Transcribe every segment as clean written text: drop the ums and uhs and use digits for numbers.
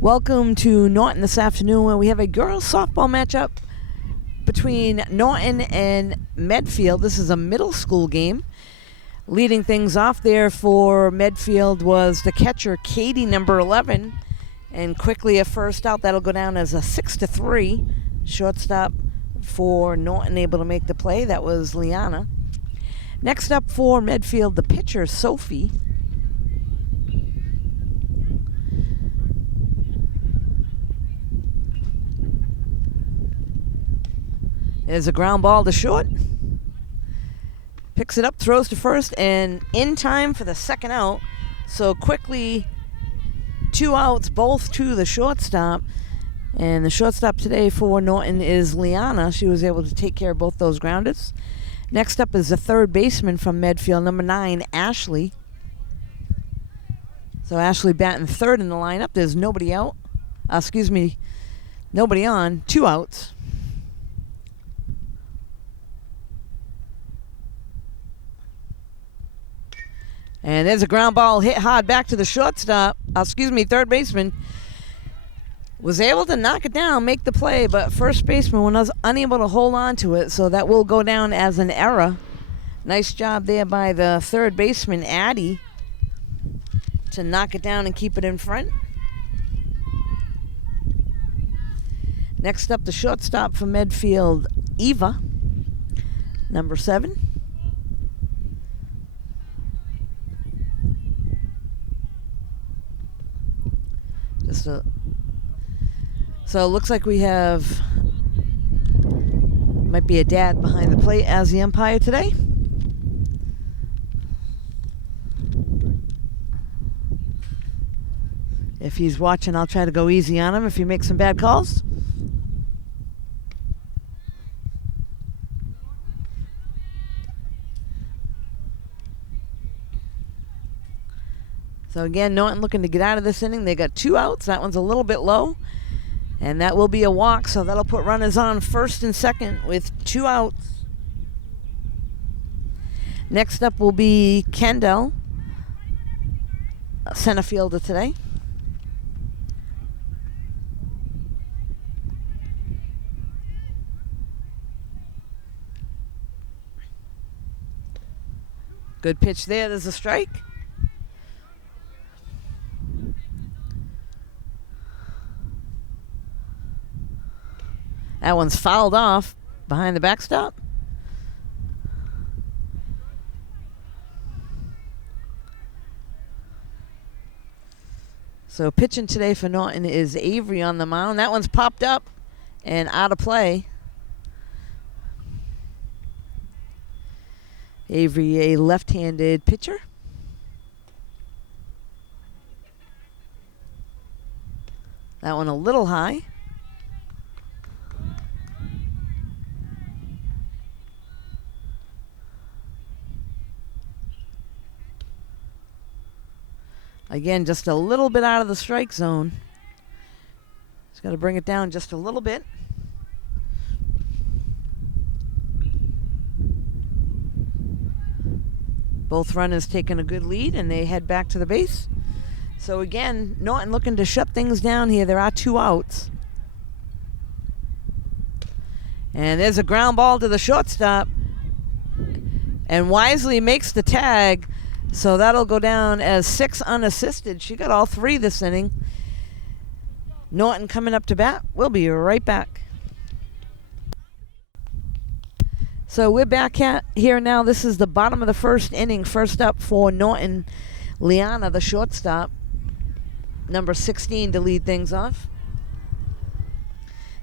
Welcome to Norton this afternoon, where we have a girls softball matchup between Norton and Medfield. This is a middle school game. Leading things off there for Medfield was the catcher, Katie, number 11. And quickly a first out. That'll go down as a 6-3. Shortstop for Norton able to make the play. That was Liana. Next up for Medfield, the pitcher, Sophie. There's a ground ball to short. Picks it up, throws to first, and in time for the second out. So quickly, 2 outs, both to the shortstop. And the shortstop today for Norton is Liana. She was able to take care of both those grounders. Next up is the third baseman from Medfield, number 9, Ashley. So Ashley batting third in the lineup. There's nobody out. Nobody on. 2 outs. And there's a ground ball hit hard back to the third baseman. Was able to knock it down, make the play, but first baseman was unable to hold on to it, so that will go down as an error. Nice job there by the third baseman, Addie, to knock it down and keep it in front. Next up, the shortstop for Medfield, Eva, number 7. So it looks like we have, might be a dad behind the plate as the umpire today. If he's watching, I'll try to go easy on him if he makes some bad calls. So again, Norton looking to get out of this inning. They got 2 outs. That one's a little bit low. And that will be a walk, so that'll put runners on first and second with 2 outs. Next up will be Kendall, center fielder today. Good pitch there. There's a strike. That one's fouled off behind the backstop. So pitching today for Norton is Avery on the mound. That one's popped up and out of play. Avery, a left-handed pitcher. That one a little high. Again, just a little bit out of the strike zone. Just got to bring it down just a little bit. Both runners taking a good lead, and they head back to the base. So again, Norton looking to shut things down here. There are 2 outs. And there's a ground ball to the shortstop. And Wisely makes the tag. So that'll go down as 6 unassisted. She got all 3 this inning. Norton coming up to bat. We'll be right back. So we're back here now. This is the bottom of the first inning. First up for Norton, Liana, the shortstop, number 16, to lead things off.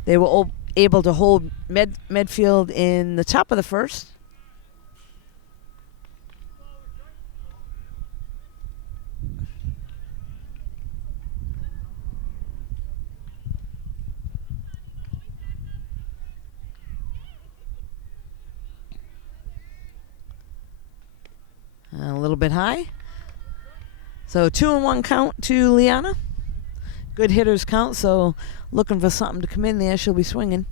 They were able to hold Medfield in the top of the first. A little bit high. So 2-1 count to Liana. Good hitters count, so looking for something to come in there. She'll be swinging.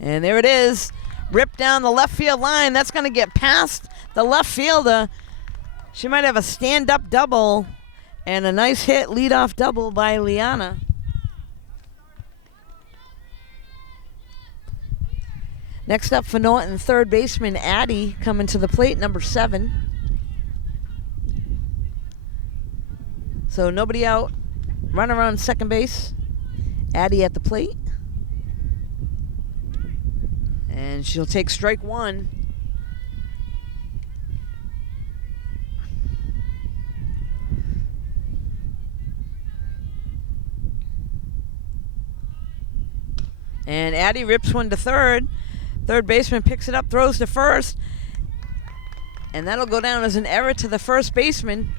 And there it is. Ripped down the left field line. That's going to get past the left fielder. She might have a stand-up double and a nice hit, leadoff double by Liana. Next up for Norton, third baseman Addie coming to the plate, number 7. So nobody out. Runner on second base. Addie at the plate. And she'll take strike 1. And Addie rips one to third. Third baseman picks it up, throws to first. And that'll go down as an error to the first baseman.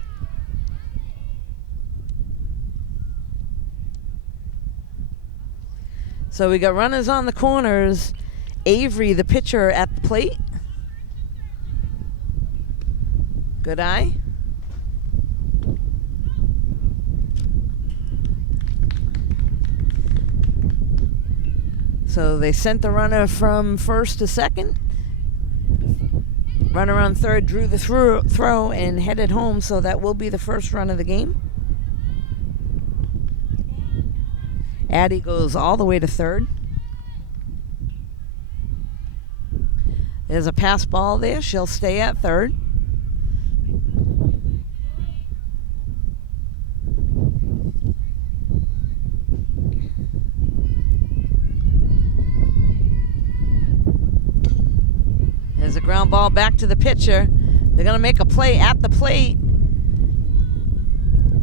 So we got runners on the corners. Avery, the pitcher, at the plate. Good eye. So they sent the runner from first to second. Runner on third drew the throw and headed home, so that will be the first run of the game. Addie goes all the way to third. There's a pass ball there. She'll stay at third. There's a ground ball back to the pitcher. They're going to make a play at the plate.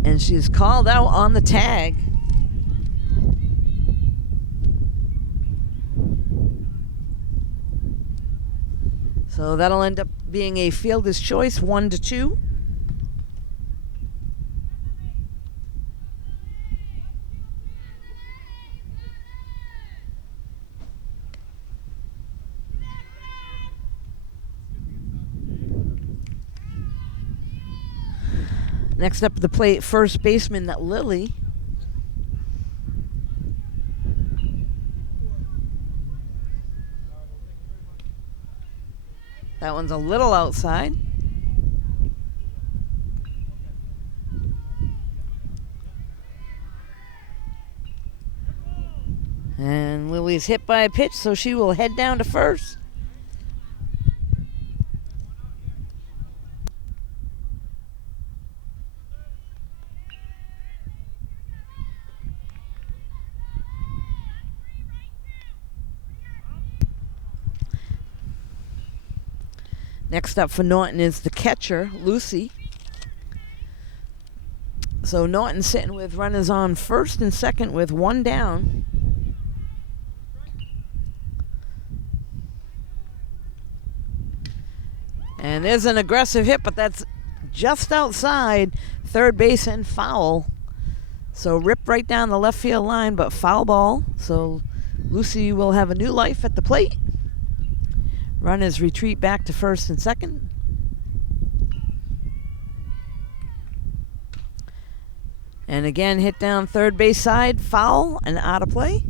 And she's called out on the tag. So that'll end up being a fielder's choice, 1-2. Next up at the plate, first baseman Lily. That one's a little outside. And Lily's hit by a pitch, so she will head down to first. Next up for Norton is the catcher, Lucy. So Norton sitting with runners on first and second with one down. And there's an aggressive hit, but that's just outside third base and foul. So ripped right down the left field line, but foul ball. So Lucy will have a new life at the plate. Runners retreat back to first and second. And again, hit down third base side, foul and out of play.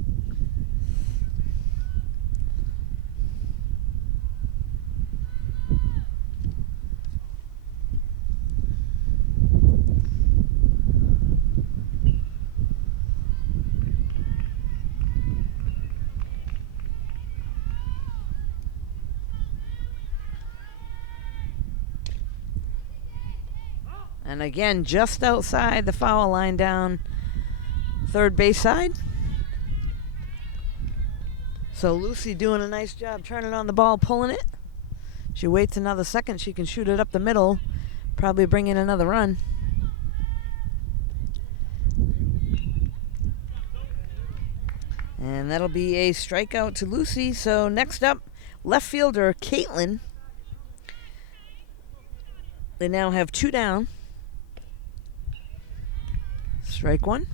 And again, just outside the foul line down third base side. So Lucy doing a nice job turning on the ball, pulling it. She waits another second. She can shoot it up the middle, probably bring in another run. And that'll be a strikeout to Lucy. So next up, left fielder Caitlin. They now have 2 down. Strike 1.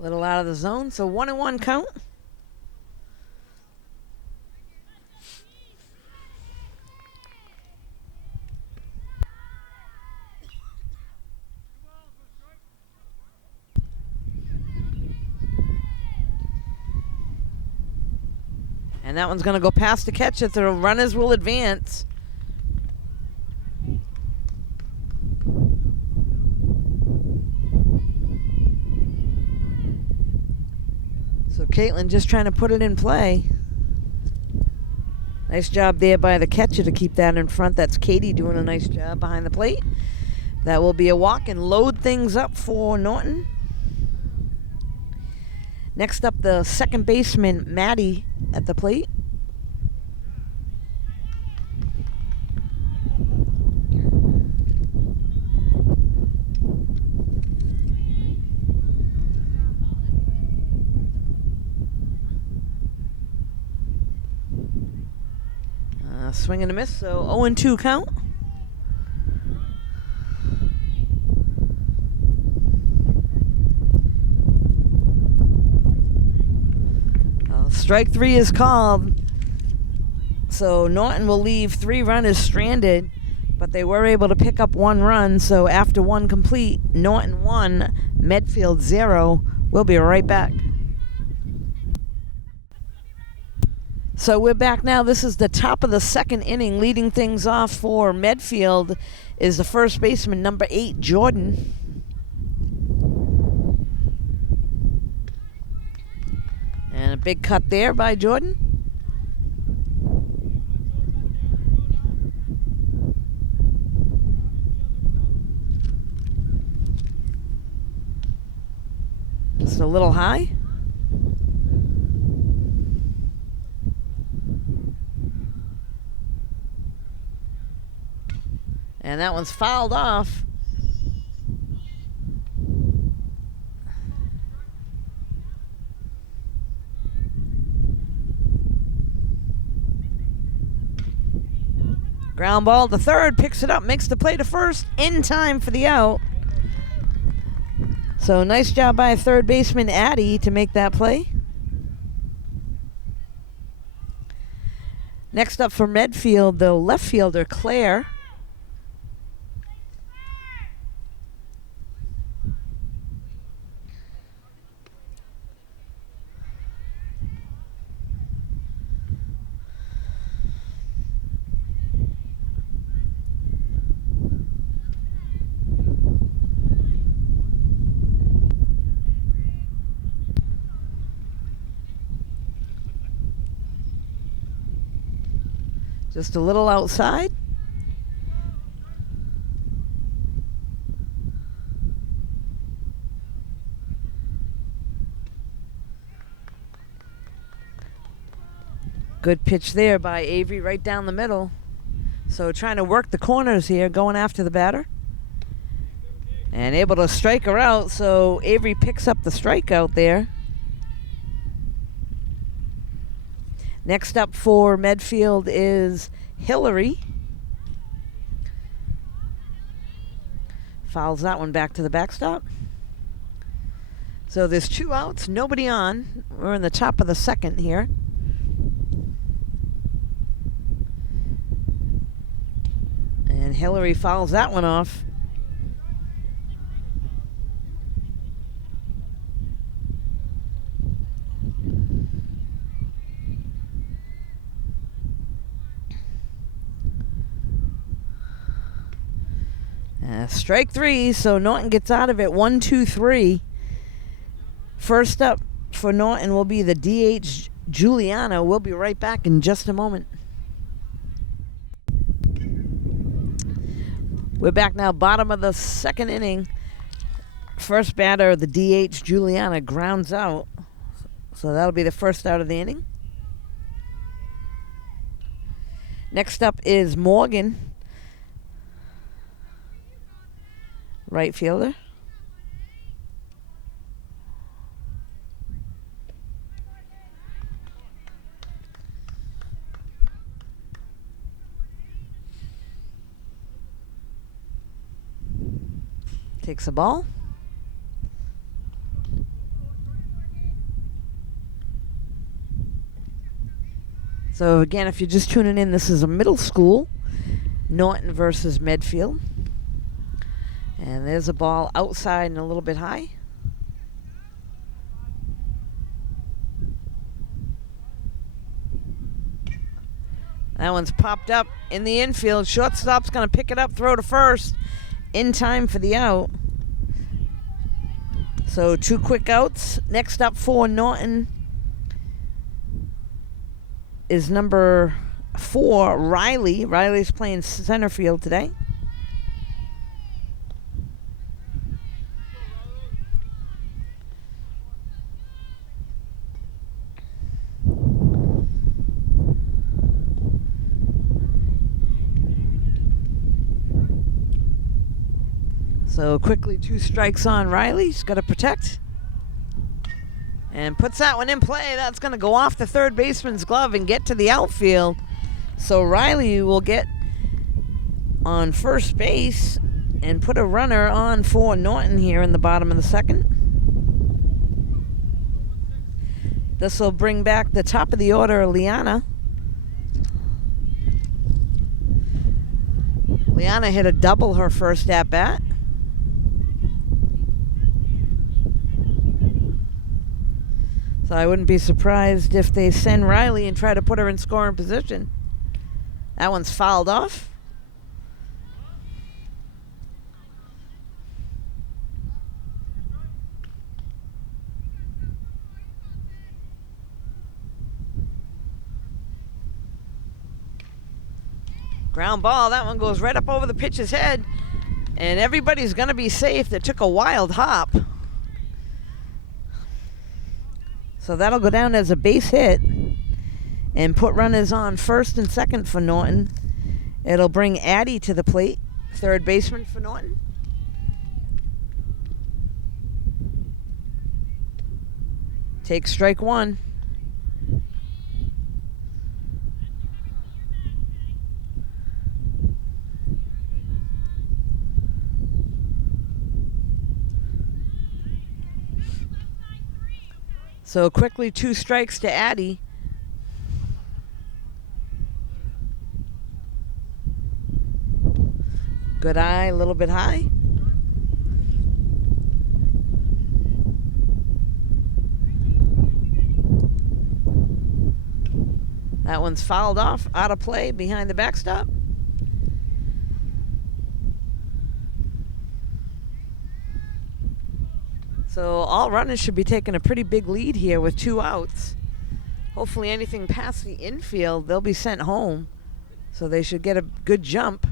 Little out of the zone, so 1-1 count. And that one's going to go past the catcher. The runners will advance. Caitlin just trying to put it in play. Nice job there by the catcher to keep that in front. That's Katie doing a nice job behind the plate. That will be a walk and load things up for Norton. Next up, the second baseman, Maddie, at the plate. Swing and a miss, so 0-2 count. Strike 3 is called. So Norton will leave 3 runners stranded, but they were able to pick up 1 run. So after 1 complete, Norton 1, Medfield 0. We'll be right back. So we're back now. This is the top of the second inning. Leading things off for Medfield is the first baseman, number 8, Jordan. And a big cut there by Jordan. Just a little high. And that one's fouled off. Ground ball to third, picks it up, makes the play to first, in time for the out. So nice job by third baseman Addie to make that play. Next up for Medfield, the left fielder, Claire. Just a little outside. Good pitch there by Avery right down the middle. So trying to work the corners here, going after the batter. And able to strike her out, so Avery picks up the strikeout there. Next up for Medfield is Hillary. Fouls that one back to the backstop. So there's 2 outs, nobody on. We're in the top of the second here. And Hillary fouls that one off. Strike 3, so Norton gets out of it. 1-2-3. First up for Norton will be the DH, Juliana. We'll be right back in just a moment. We're back now, bottom of the second inning. First batter, the DH, Juliana, grounds out. So that'll be the first out of the inning. Next up is Morgan, right fielder. Takes a ball. So again, if you're just tuning in, this is a middle school, Norton versus Medfield. And there's a ball outside and a little bit high. That one's popped up in the infield. Shortstop's going to pick it up, throw to first, in time for the out. So 2 quick outs. Next up for Norton is number 4, Riley. Riley's playing center field today. So quickly 2 strikes on Riley. He's got to protect. And puts that one in play. That's going to go off the third baseman's glove and get to the outfield. So Riley will get on first base and put a runner on for Norton here in the bottom of the second. This will bring back the top of the order, Liana. Liana hit a double her first at-bat. So I wouldn't be surprised if they send Riley and try to put her in scoring position. That one's fouled off. Ground ball. That one goes right up over the pitcher's head. And everybody's going to be safe. That took a wild hop. So that'll go down as a base hit and put runners on first and second for Norton. It'll bring Addie to the plate, third baseman for Norton. Take strike 1. So quickly 2 strikes to Addie. Good eye, a little bit high. That one's fouled off, out of play behind the backstop. So all runners should be taking a pretty big lead here with 2 outs. Hopefully anything past the infield, they'll be sent home. So they should get a good jump.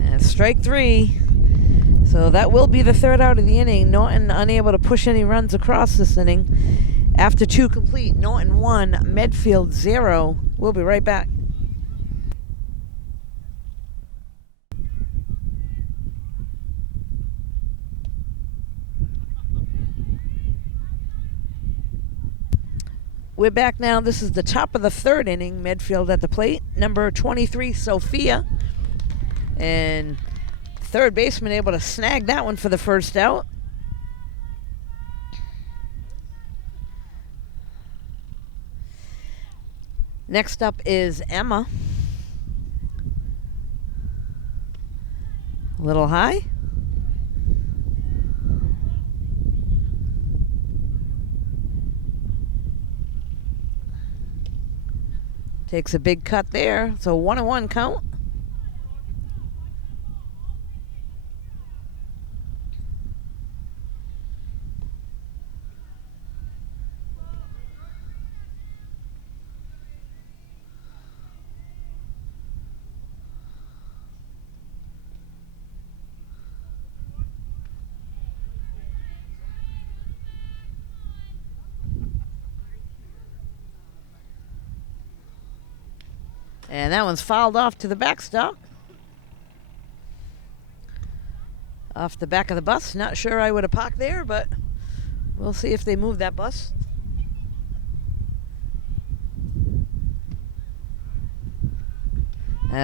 And strike 3. So that will be the 3rd out of the inning. Norton unable to push any runs across this inning. After 2 complete, Norton 1, Medfield 0. We'll be right back. We're back now. This is the top of the 3rd inning. Medfield at the plate. Number 23, Sophia. And third baseman able to snag that one for the first out. Next up is Emma. A little high. Takes a big cut there. So 1-1 count. And that one's fouled off to the backstop. Off the back of the bus. Not sure I would have parked there, but we'll see if they move that bus.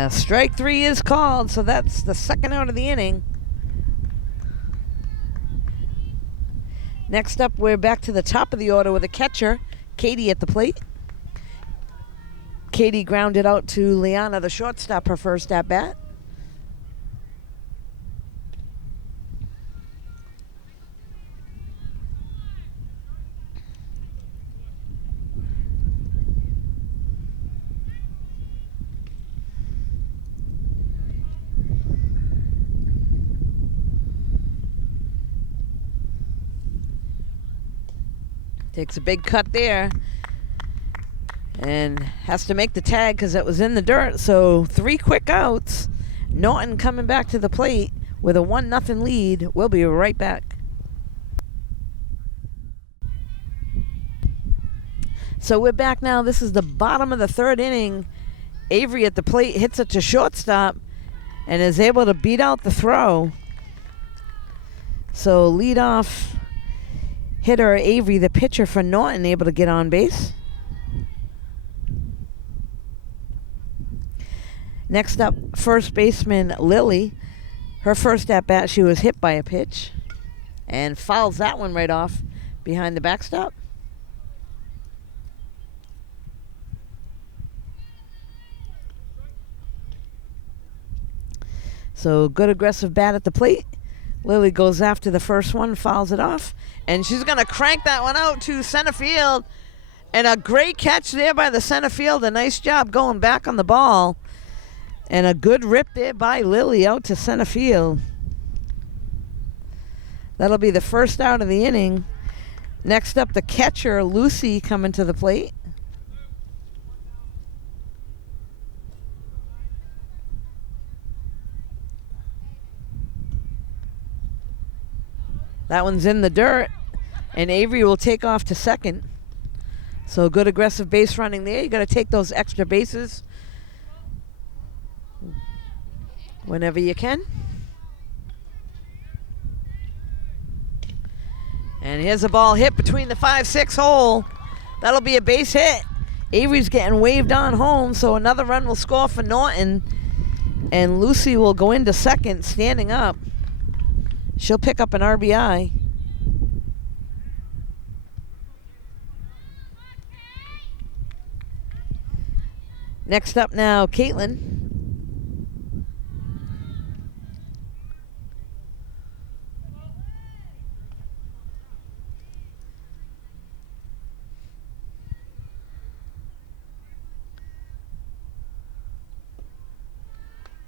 Strike 3 is called, so that's the 2nd out of the inning. Next up, we're back to the top of the order with a catcher, Katie at the plate. Katie grounded out to Liana, the shortstop, her first at-bat. Takes a big cut there. And has to make the tag because it was in the dirt. So 3 quick outs. Norton coming back to the plate with a 1-0 lead. We'll be right back. So we're back now. This is the bottom of the 3rd inning. Avery at the plate hits it to shortstop and is able to beat out the throw. So leadoff hitter Avery, the pitcher for Norton, able to get on base. Next up, first baseman Lily. Her first at bat, she was hit by a pitch and fouls that one right off behind the backstop. So good aggressive bat at the plate. Lily goes after the first one, fouls it off, and she's going to crank that one out to center field. And a great catch there by the center field. A nice job going back on the ball. And a good rip there by Lily out to center field. That'll be the first out of the inning. Next up, the catcher, Lucy, coming to the plate. That one's in the dirt, and Avery will take off to second. So good aggressive base running there. You got to take those extra bases whenever you can. And here's a ball hit between the 5-6 hole. That'll be a base hit. Avery's getting waved on home, so another run will score for Norton. And Lucy will go into second, standing up. She'll pick up an RBI. Next up now, Caitlin.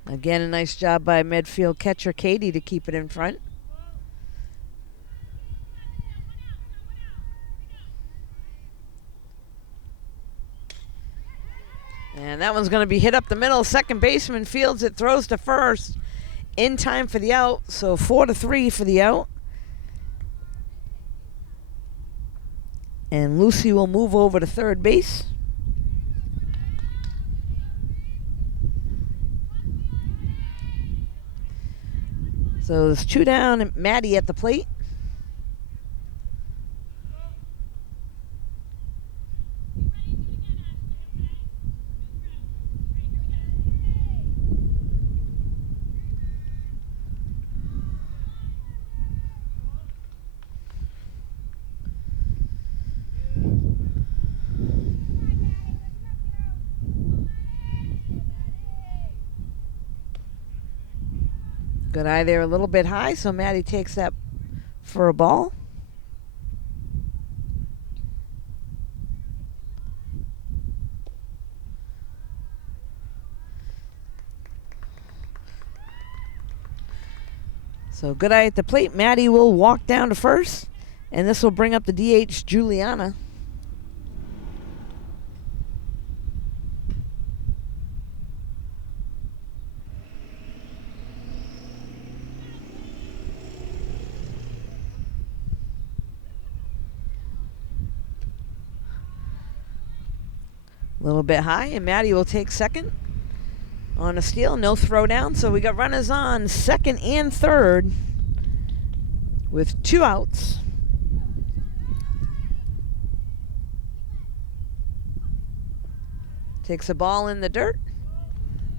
Again, a nice job by Medfield catcher Katie to keep it in front. And that one's going to be hit up the middle. Second baseman fields it, throws to first in time for the out. So 4-3 for the out. And Lucy will move over to third base. So there's 2 down, and Maddie at the plate. Good eye there, a little bit high, so Maddie takes that for a ball. So good eye at the plate. Maddie will walk down to first, and this will bring up the DH, Juliana. A little bit high, and Maddie will take second on a steal. No throw down, so we got runners on second and third with 2 outs. Takes a ball in the dirt.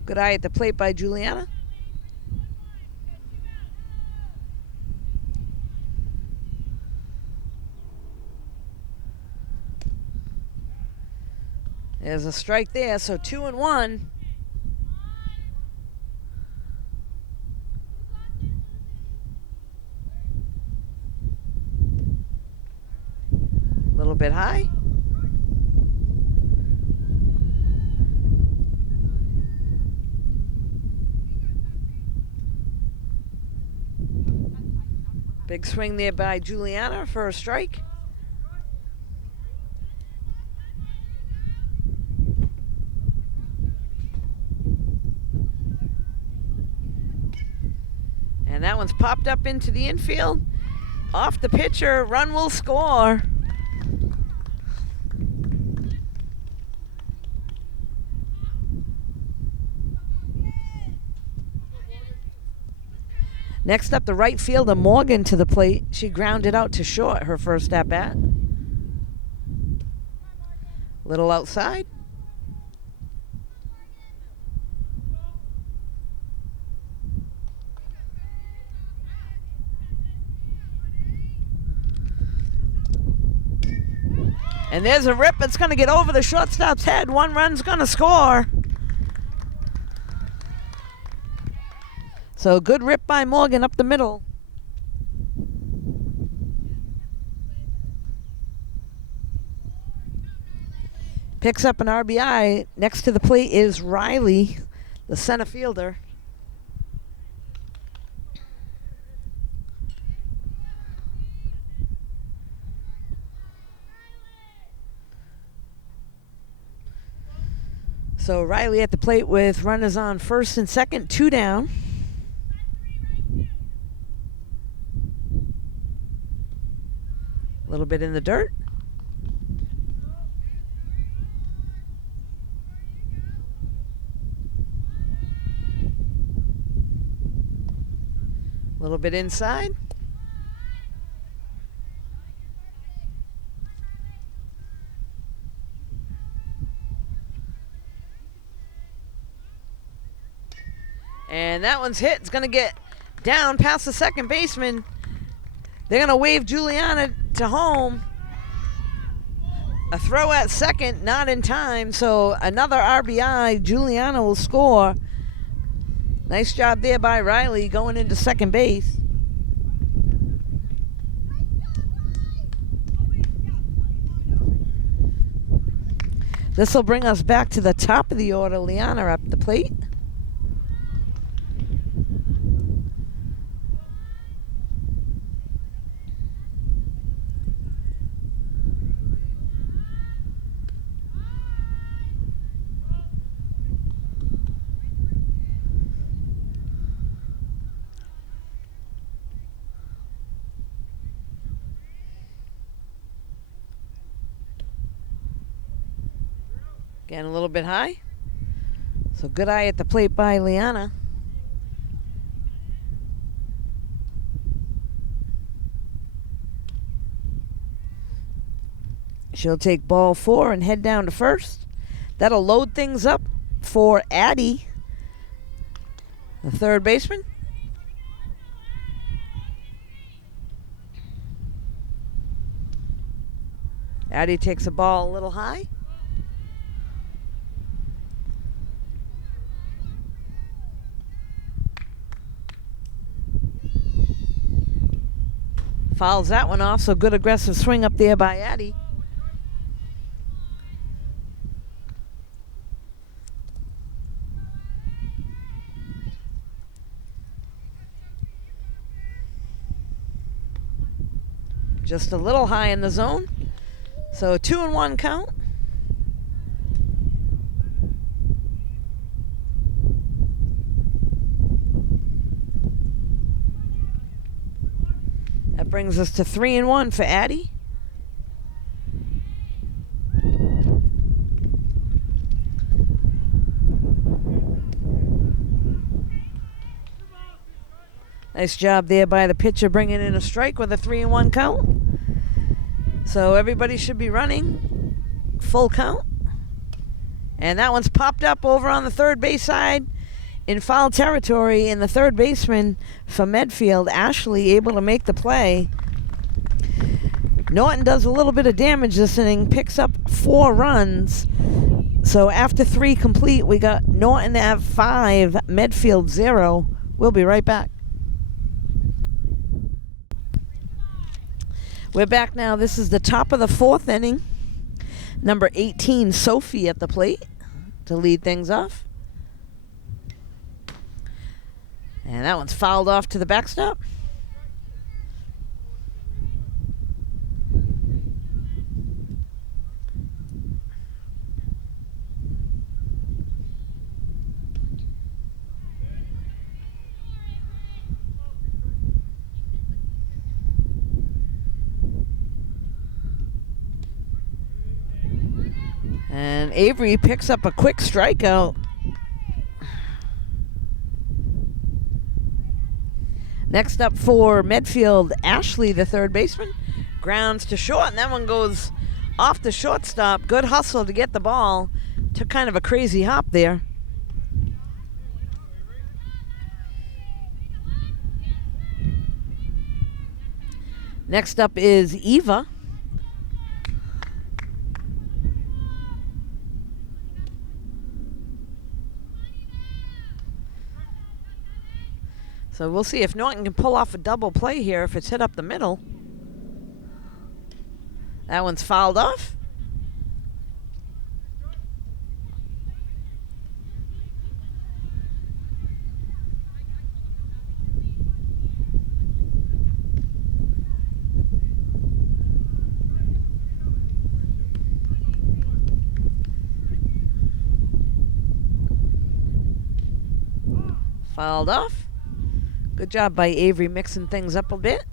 Good eye at the plate by Juliana. There's a strike there, so 2-1. A little bit high. Big swing there by Juliana for a strike. And that one's popped up into the infield. Off the pitcher, run will score. Next up, the right fielder, Morgan, to the plate. She grounded out to short her first at-bat. Little outside. And there's a rip. It's going to get over the shortstop's head. One run's going to score. So good rip by Morgan up the middle. Picks up an RBI. Next to the plate is Riley, the center fielder. So Riley at the plate with runners on first and second, 2 down. A little bit in the dirt. A little bit inside. And that one's hit. It's going to get down past the second baseman. They're going to wave Juliana to home. A throw at second, not in time. So another RBI. Juliana will score. Nice job there by Riley going into second base. This will bring us back to the top of the order. Liana up the plate. Again, a little bit high. So good eye at the plate by Liana. She'll take ball 4 and head down to first. That'll load things up for Addie, the third baseman. Addie takes a ball a little high. Fouls that one off, so good aggressive swing up there by Addie. Just a little high in the zone. So 2-1 count. That brings us to 3-1 for Addie. Nice job there by the pitcher bringing in a strike with a 3-1 count. So everybody should be running full count. And that one's popped up over on the third base side in foul territory, and the third baseman for Medfield, Ashley, able to make the play. Norton does a little bit of damage this inning, picks up 4 runs. So after 3 complete, we got Norton at 5, Medfield 0. We'll be right back. We're back now. This is the top of the 4th inning. Number 18, Sophie, at the plate to lead things off. And that one's fouled off to the backstop. And Avery picks up a quick strikeout. Next up for Medfield, Ashley, the third baseman, grounds to short, and that one goes off the shortstop. Good hustle to get the ball. Took kind of a crazy hop there. Next up is Eva. So we'll see if Norton can pull off a double play here if it's hit up the middle. That one's fouled off. Fouled off. Good job by Avery mixing things up a bit.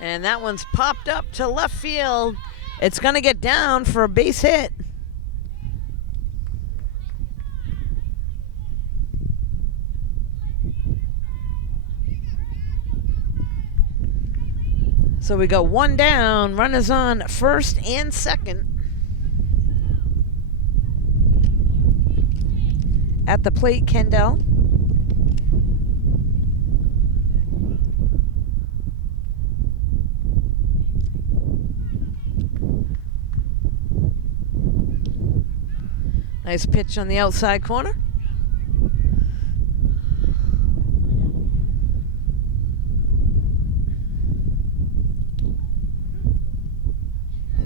And that one's popped up to left field. It's going to get down for a base hit. So we got one down, runners on first and second. At the plate, Kendall. Nice pitch on the outside corner.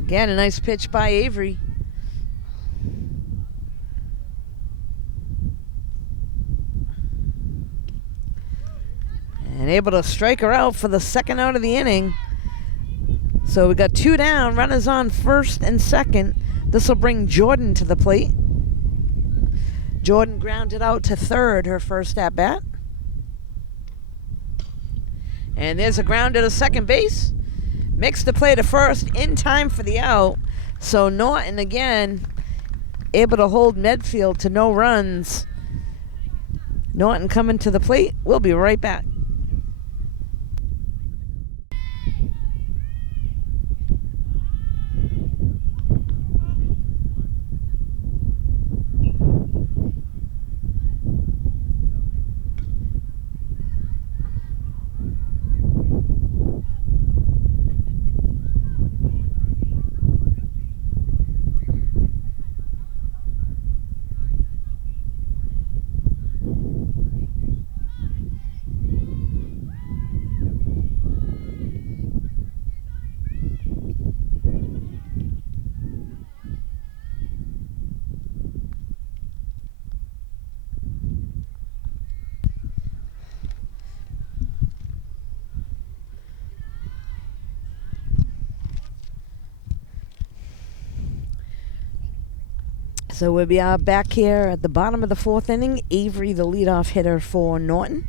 Again, a nice pitch by Avery. And able to strike her out for the second out of the inning. So we got two down, runners on first and second. This will bring Jordan to the plate. Jordan grounded out to third, her first at bat. And there's a ground to second base. Makes the play to first in time for the out. So Norton again able to hold Medfield to no runs. Norton coming to the plate. We'll be right back. So we'll be back here at the bottom of the fourth inning. Avery, the leadoff hitter for Norton.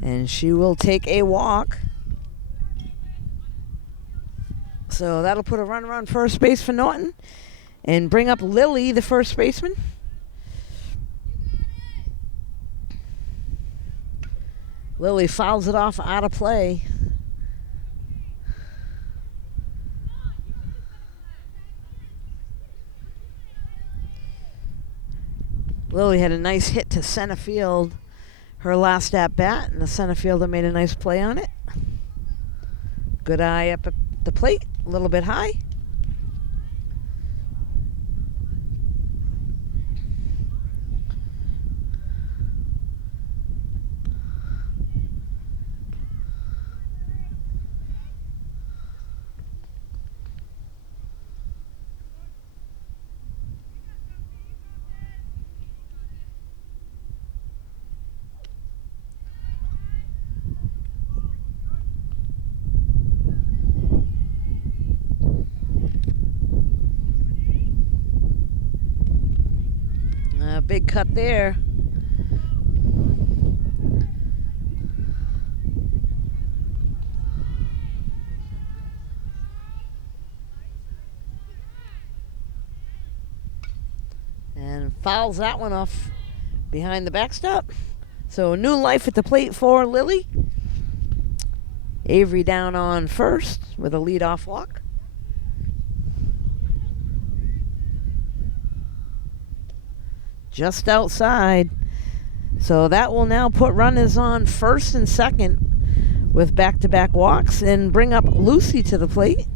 And she will take a walk. So that'll put a runner on first base for Norton. And bring up Lily, the first baseman. Lily fouls it off out of play. Lily had a nice hit to center field her last at bat, and the center fielder made a nice play on it. Good eye up at the plate, a little bit high. big cut there. And fouls that one off behind the backstop. So new life at the plate for Lily. Avery down on first with a leadoff walk. Just outside. So that will now put runners on first and second with back-to-back walks and bring up Lucy to the plate.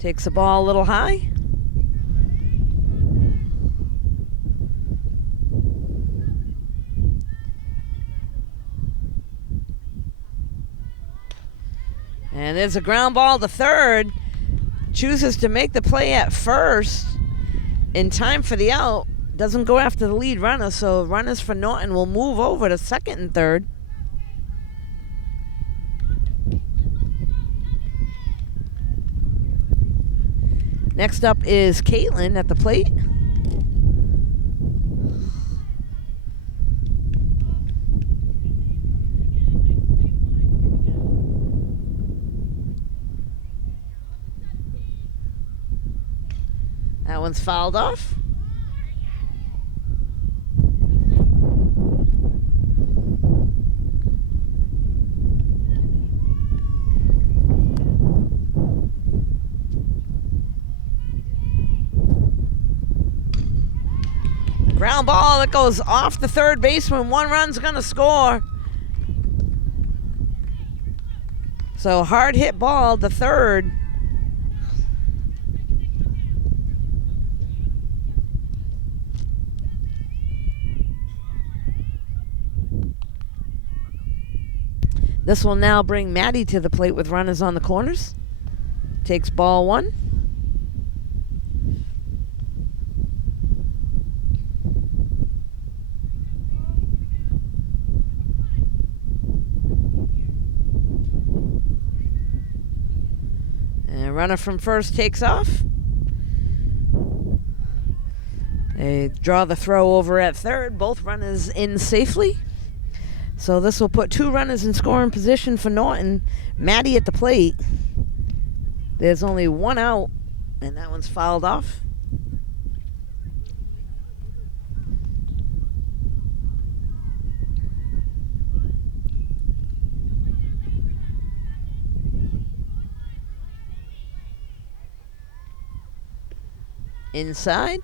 Takes the ball a little high. And there's a ground ball to third. Chooses to make the play at first in time for the out. Doesn't go after the lead runner, so runners for Norton will move over to second and third. Next up is Caitlin at the plate. That one's fouled off. Ground ball that goes off the third baseman. One run's gonna score. So hard hit ball to third. This will now bring Maddie to the plate with runners on the corners. Takes ball one. And runner from first takes off. They draw the throw over at third. Both runners in safely. So this will put two runners in scoring position for Norton. Maddie at the plate. There's only one out, and that one's fouled off. Inside.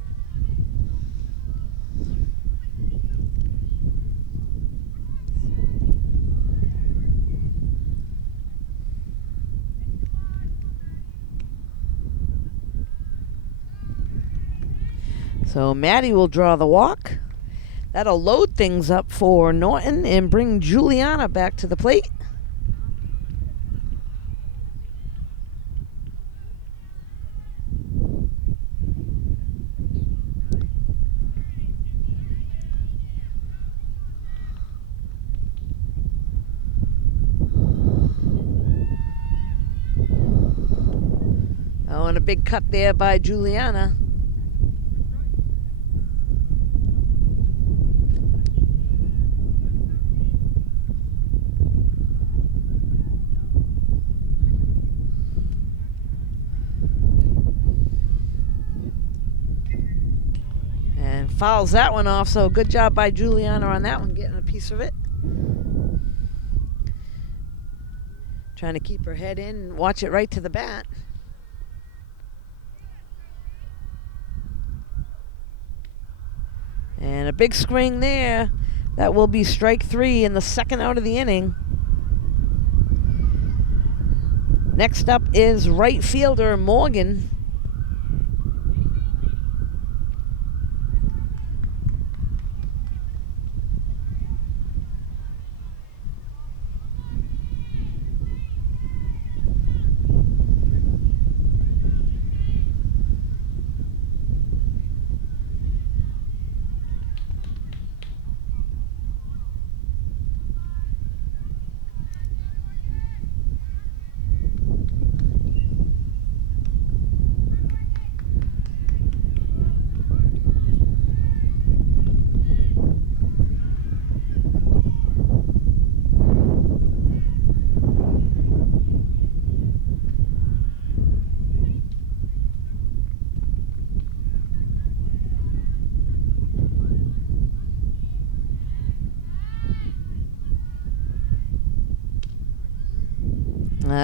So Maddie will draw the walk. That'll load things up for Norton and bring Juliana back to the plate. Oh, and a big cut there by Juliana. And fouls that one off, so good job by Juliana on that one, getting a piece of it. Trying to keep her head in and watch it right to the bat. And a big swing there. That will be strike three in the second out of the inning. Next up is right fielder Morgan.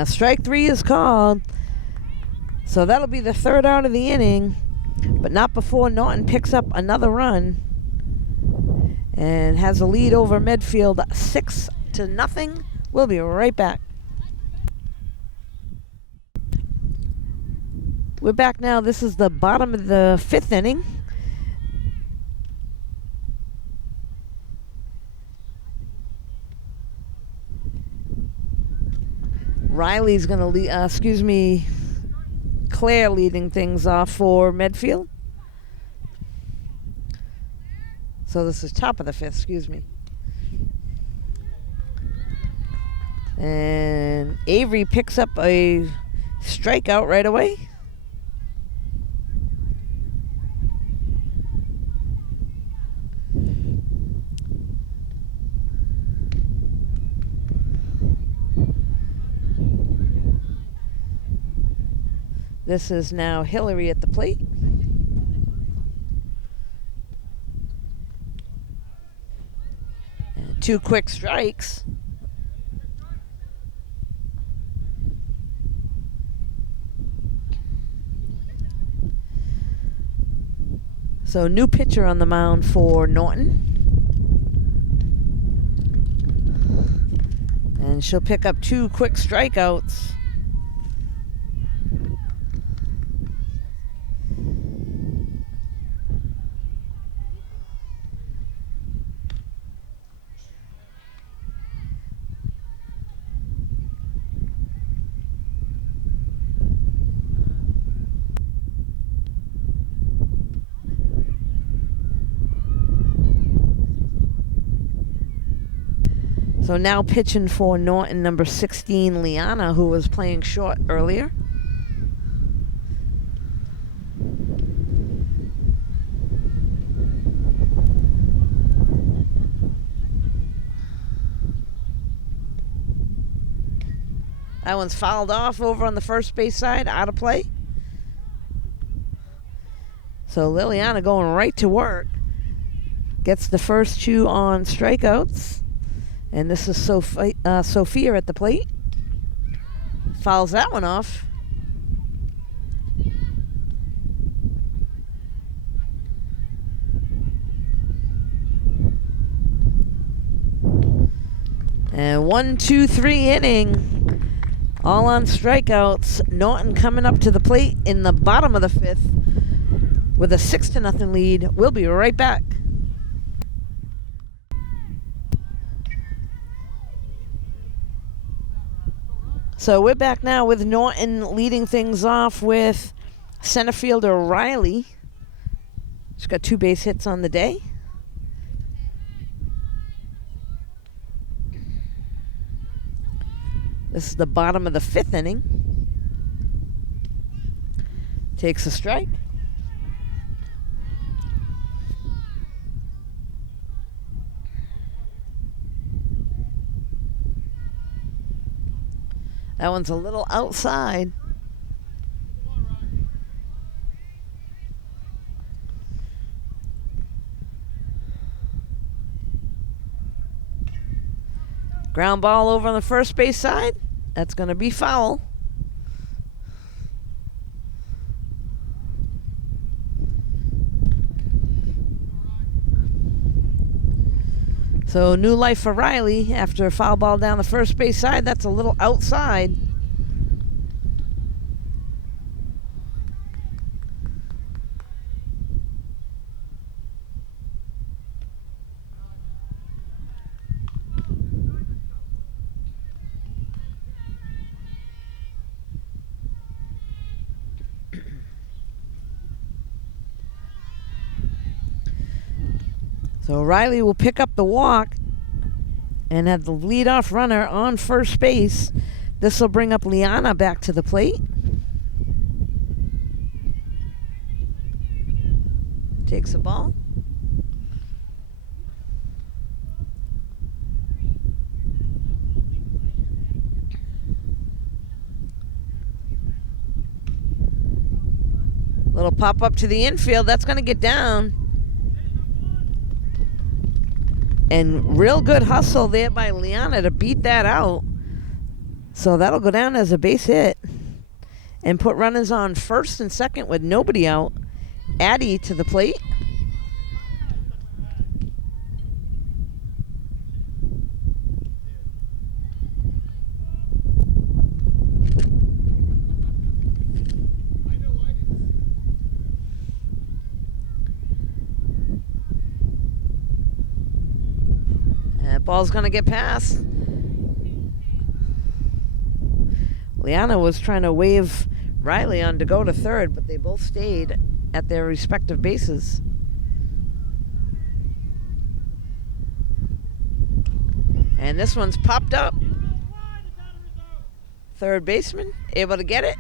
Strike 3 is called. So that'll be the third out of the inning, but not before Norton picks up another run and has a lead over Medfield 6-0. We'll be right back. We're back now. This is the bottom of the 5th inning. Riley's going to lead, Claire leading things off for Medfield. So this is top of the 5th, excuse me. And Avery picks up a strikeout right away. This is now Hillary at the plate. And 2 quick strikes. So new pitcher on the mound for Norton. And she'll pick up 2 quick strikeouts. So now pitching for Norton, number 16, Liana, who was playing short earlier. That one's fouled off over on the first base side, out of play. So Liliana going right to work. Gets the first 2 on strikeouts. And this is Sophia at the plate. Fouls that one off. And 1, 2, 3 inning. All on strikeouts. Norton coming up to the plate in the bottom of the 5th with a 6-0 lead. We'll be right back. So we're back now with Norton leading things off with center fielder Riley. She's got 2 base hits on the day. This is the bottom of the 5th inning. Takes a strike. That one's a little outside. Ground ball over on the first base side. That's going to be foul. So new life for Riley after a foul ball down the first base side. That's a little outside. So Riley will pick up the walk and have the leadoff runner on first base. This will bring up Liana back to the plate. Takes the ball. Little pop up to the infield. That's going to get down. And real good hustle there by Liana to beat that out. So that'll go down as a base hit and put runners on first and second with nobody out. Addie to the plate. That ball's going to get past. Liana was trying to wave Riley on to go to third, but they both stayed at their respective bases. And this one's popped up. Third baseman able to get it.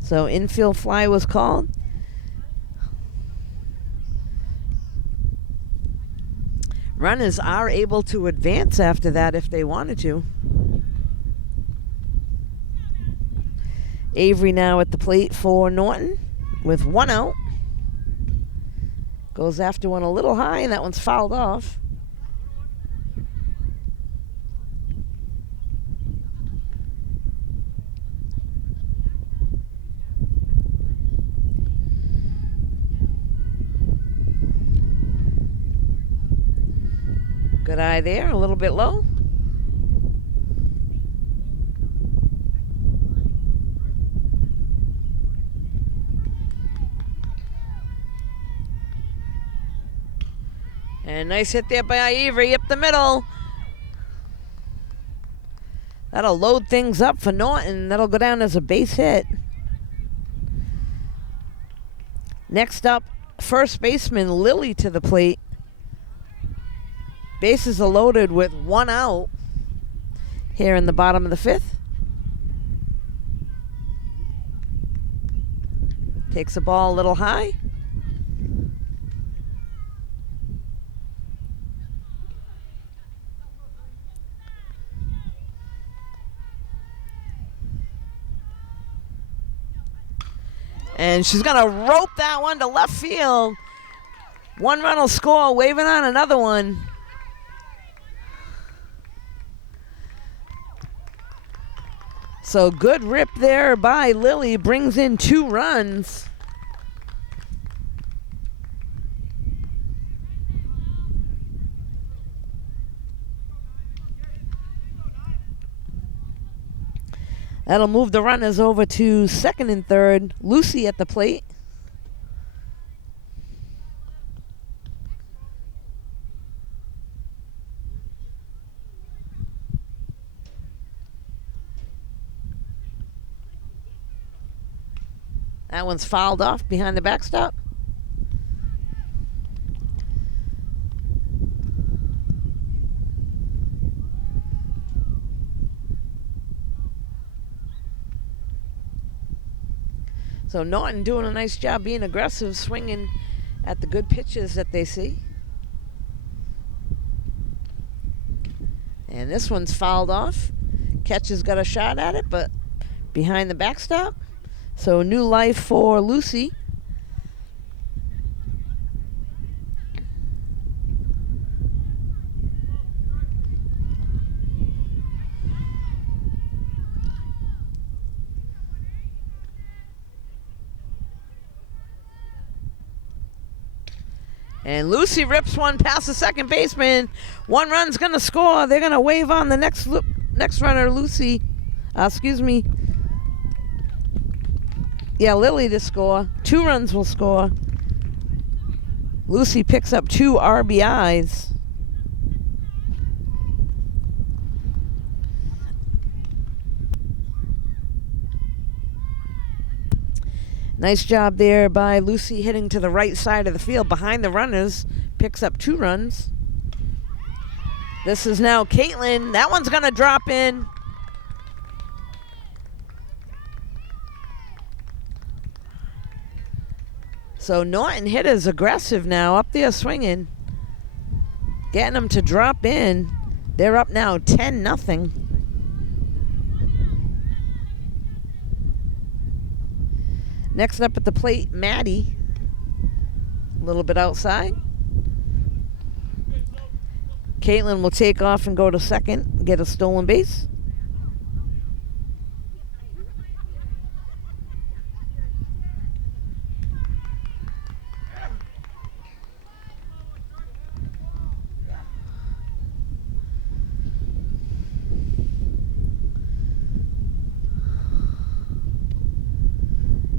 So infield fly was called. Runners are able to advance after that if they wanted to. Avery now at the plate for Norton with one out. Goes after one a little high, and that one's fouled off. Good eye there, a little bit low. And nice hit there by Avery up the middle. That'll load things up for Norton. That'll go down as a base hit. Next up, first baseman Lily to the plate. Bases are loaded with one out here in the bottom of the fifth. Takes the ball a little high. And she's going to rope that one to left field. One run will score, waving on another one. So good rip there by Lily, brings in 2 runs. That'll move the runners over to second and third. Lucy at the plate. That one's fouled off behind the backstop. So Norton doing a nice job being aggressive, swinging at the good pitches that they see. And this one's fouled off. Catcher's got a shot at it, but behind the backstop. So new life for Lucy. And Lucy rips one past the second baseman. One run's going to score. They're going to wave on the next runner, Lucy. Lily to score. 2 runs will score. Lucy picks up 2 RBIs. Nice job there by Lucy hitting to the right side of the field behind the runners. Picks up 2 runs. This is now Caitlin. That one's going to drop in. So Norton hitters aggressive now, up there swinging. Getting them to drop in. They're up now 10-0. Next up at the plate, Maddie. A little bit outside. Caitlin will take off and go to second, get a stolen base.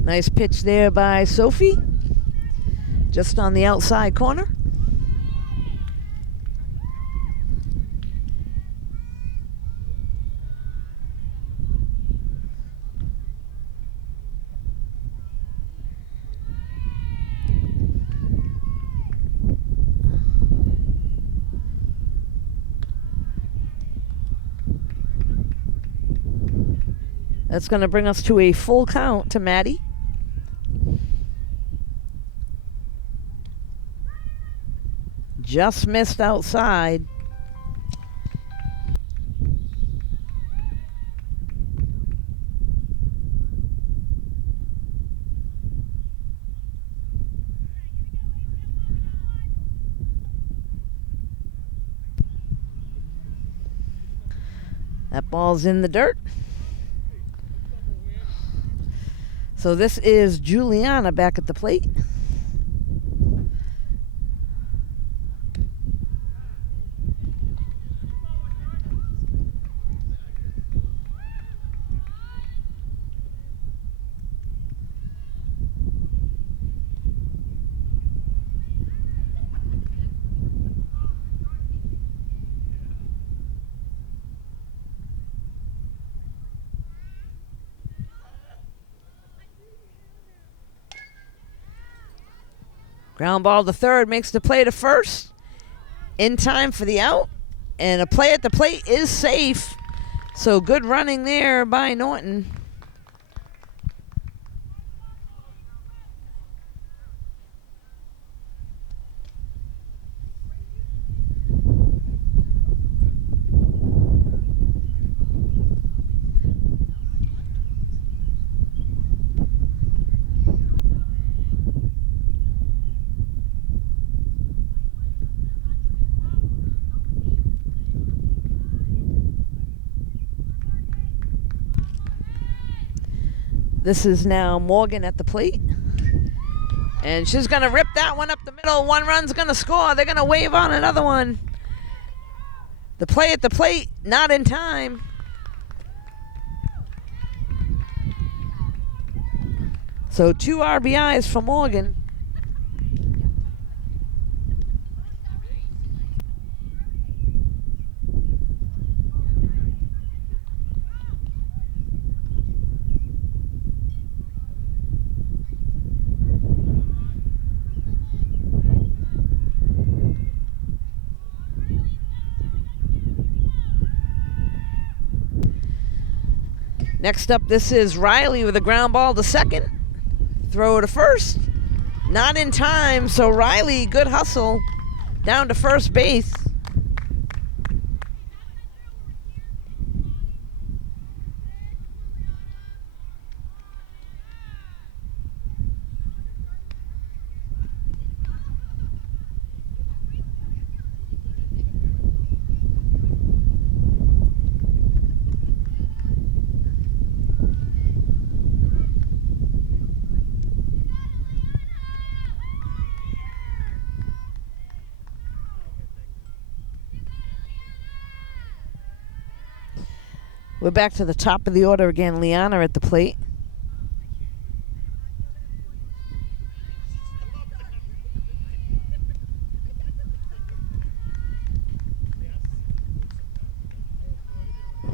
Nice pitch there by Sophie, just on the outside corner. That's going to bring us to a full count to Maddie. Just missed outside. That ball's in the dirt. So this is Juliana back at the plate. Ground ball to third, makes the play to first. In time for the out. And a play at the plate is safe. So good running there by Norton. This is now Morgan at the plate. And she's going to rip that one up the middle. One run's going to score. They're going to wave on another one. The play at the plate, not in time. So 2 RBIs for Morgan. Next up, this is Riley with a ground ball to second. Throw to first. Not in time, so Riley, good hustle. Down to first base. We're back to the top of the order again. Liana at the plate.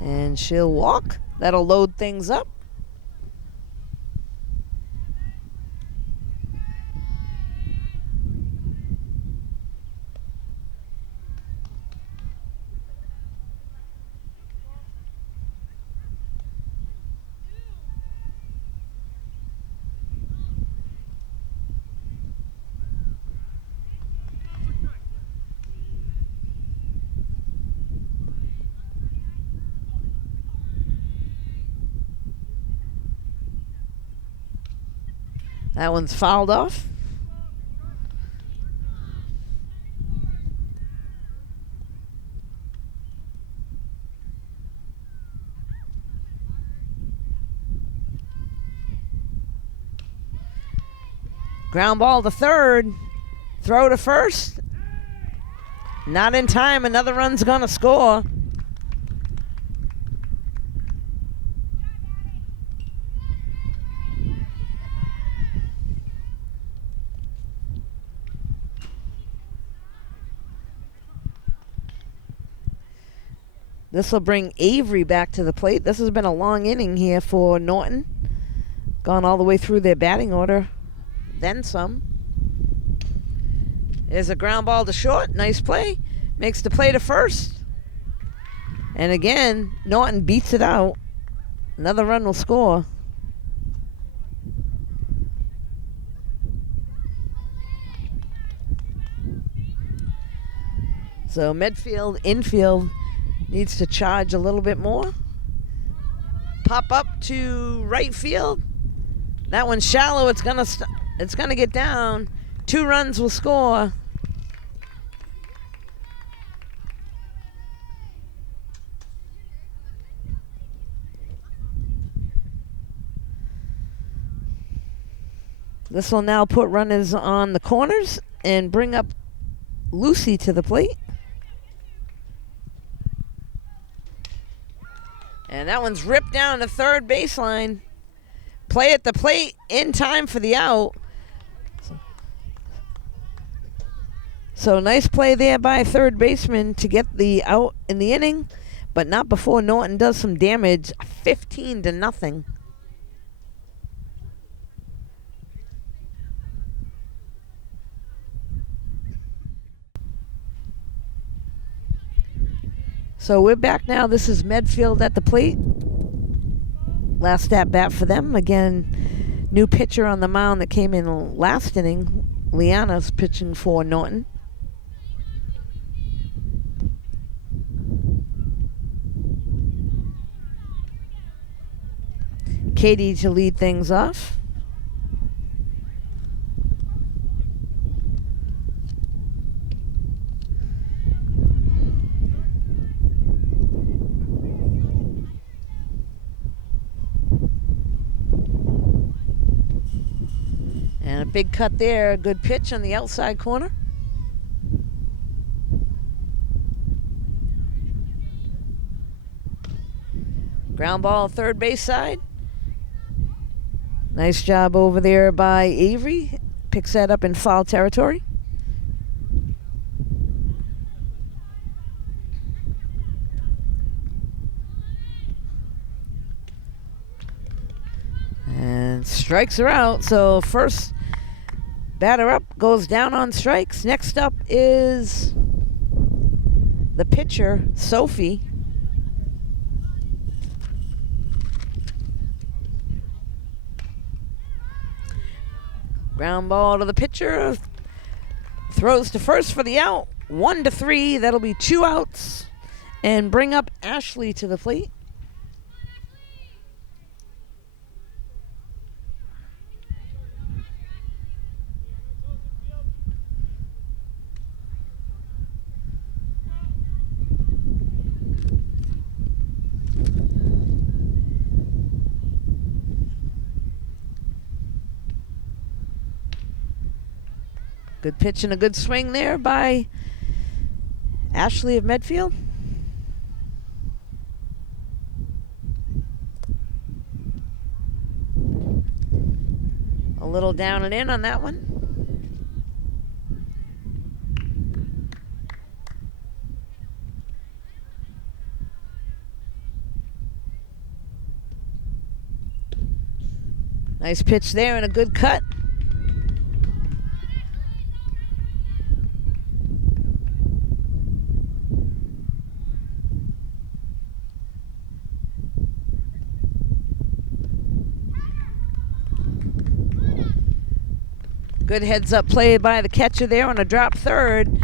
And she'll walk. That'll load things up. That one's fouled off. Ground ball to third. Throw to first. Not in time. Another run's going to score. This will bring Avery back to the plate. This has been a long inning here for Norton. Gone all the way through their batting order. Then some. There's a ground ball to short. Nice play. Makes the play to first. And again, Norton beats it out. Another run will score. So Medfield infield needs to charge a little bit more. Pop up to right field. That one's shallow. It's gonna get down. 2 runs will score. This will now put runners on the corners and bring up Lucy to the plate. And that one's ripped down to third baseline. Play at the plate in time for the out. So nice play there by third baseman to get the out in the inning, but not before Norton does some damage. 15-0. So we're back now. This is Medfield at the plate. Last at bat for them. Again, new pitcher on the mound that came in last inning. Liana's pitching for Norton. Katie to lead things off. And a big cut there, a good pitch on the outside corner. Ground ball third base side. Nice job over there by Avery. Picks that up in foul territory. And strikes are out. So first batter up goes down on strikes. Next up is the pitcher, Sophie. Ground ball to the pitcher. Throws to first for the out. 1-3. That'll be 2 outs. And bring up Ashley to the plate. Good pitch and a good swing there by Ashley of Medfield. A little down and in on that one. Nice pitch there and a good cut. Good heads-up play by the catcher there on a drop third.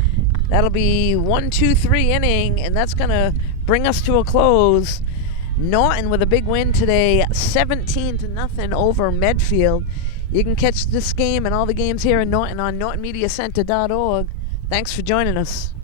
That'll be 1-2-3 inning, and that's going to bring us to a close. Norton with a big win today, 17-0 over Medfield. You can catch this game and all the games here in Norton on nortonmediacenter.org. Thanks for joining us.